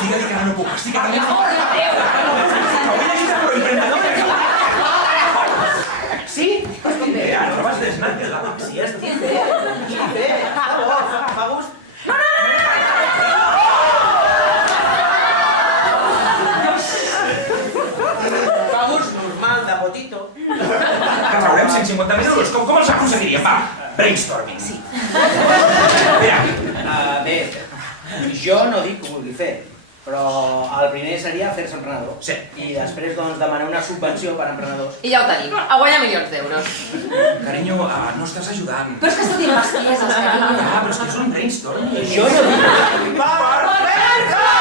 Digue-li que no puc, estic a també. Sí? Estic bé. Ara trobes desnat, sí, estic bé. Estic bé, està bo, fa gust. Fa gust normal, de botito. Que traurem 150.000 euros, com els aconseguiríem? Va, brainstorming. Sí. Mira. Bé, jo no dic que ho vulgui fer, però el primer seria fer-se emprenedor. Sí. I després, doncs, demanar una subvenció per a emprenedors. I ja ho tenim, a guanyar milions d'euros. Carinyo, no estàs ajudant. Però és que estan dient bestieses, carinyo. Ja, però és que és un brainstorming. Jo no dic... Perfecte!